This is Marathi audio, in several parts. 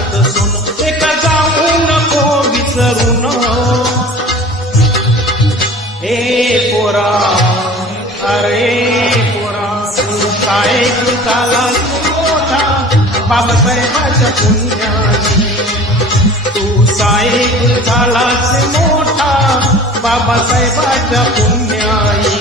घरात सोन एका जाऊ नको विसरून हे पोरा अरे पोरा तू काय झाला मोठा बाबासाहेबाच्या पुण्याची तू साहेब झालाच मोठा बाबासाहेबाच्या पुण्याई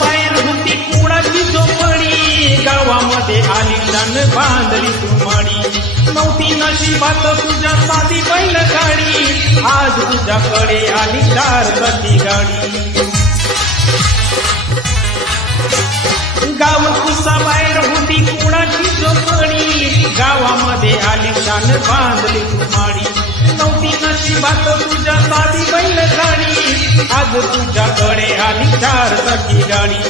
बाहेर होती कुणाची झोपडी गावामध्ये आली जाण बांधली तुमाडी नव्हती नशिबात तुझ्या साधी बैल गाडी आज तुझ्याकडे आली 4 चाकी गाडी गाव बाहेर होती कुणाची झोपडी गावामध्ये आली जाण बांधली तुमाडी नव्हती नशिबात तुझ्या साधी बैल गाडी आज तुझ्याकडे आली 4 चाकी गाडी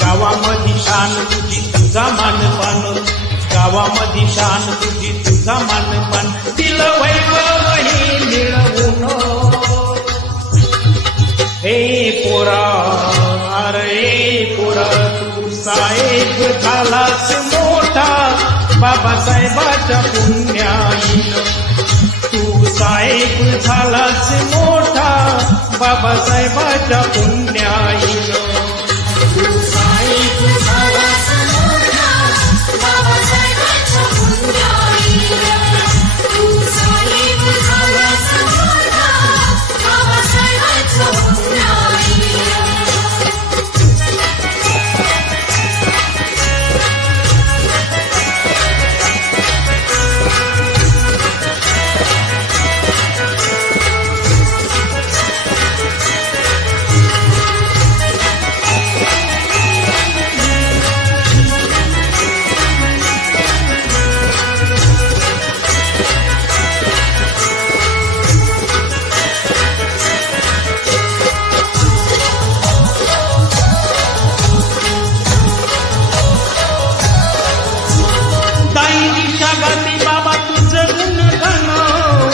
गावामध्ये शान तुझी तुझा मानपान गावामध्ये शान तुझी तुझा मानपान दिलं वैभव हे मिळवून हे पोरा अरे पोरा तू साहेब झालास मोठा बाबासाहेबाच्या पुण्याईनं तू साहेब झालाच मोठा बाबासाहेबाच्या पुण्याईनं तू साहेब झालाच मोठा बाबासाहेबाच्या पुण्याईनं तू साहेब झालाच मोठा बाबासाहेबाच्या पुण्याईनं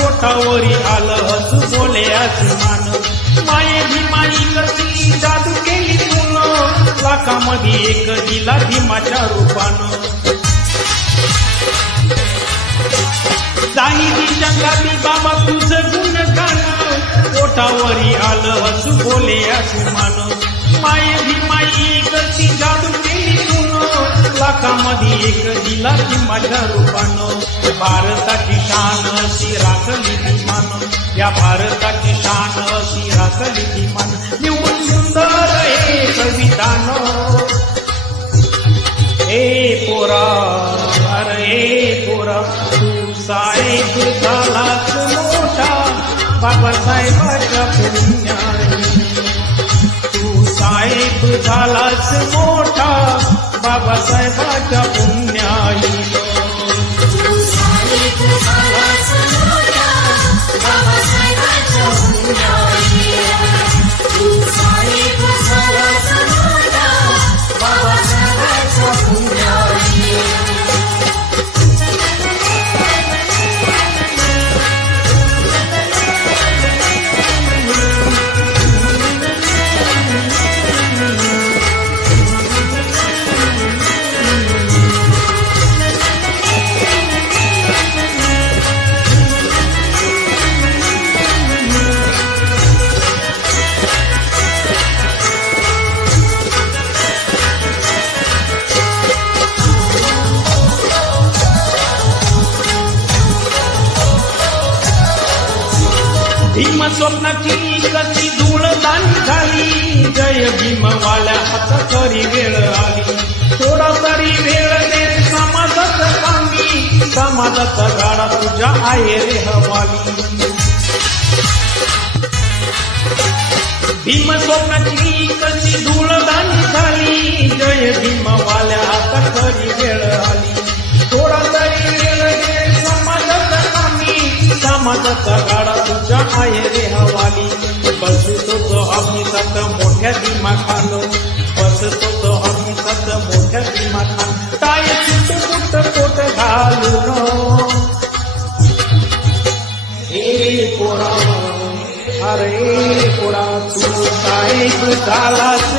ओठावरी आलं हसू बोले आसमान माये भीमाई कशी जादू केली तून लाखामध्ये एक दिला भीमाच्या रूपानं जाही जगाती बाबा तुझं गुण गाणं ओठावरी आलं हसू बोले आसमान माये भीमाई कशी जादू केली तून लाखामध्ये एक दिला भीमाच्या रूपानं भारताची शान अशी राखली विमान या भारताची शान अशी राखली विमान निवडून सुंदर हे संविधान हे पोरा अरे पोरा तू साहेब झालाच मोठा बाबासाहेबाच्या पुण्याईनं तू साहेब झालाच मोठा बाबासाहेबाच्या पुण्याईनं भीम स्वप्नाची कशी धूळदाणी झाली, जय भीमवाल्या हात तरी वेळ आली. थोडा तरी वेळ दे समाजात कामी, समाजाचा गाडा तुझ्या आहे रे हवाली. भीम स्वप्नाची कशी धूळदाणी झाली, जय भीमवाल्या हात तरी वेळ आली. थोडा तरी वेळ दे समाजात कामी, समाजाचा गाडा तुझ्या आहे रे हवाली. बसतो तो हमीतात मोठ्या दिमाखानं, बसतो तो हमीतात मोठ्या दिमाखानं, टाय सुट पोट घालून. ए पोरा, अरे पोरा तू काय झालास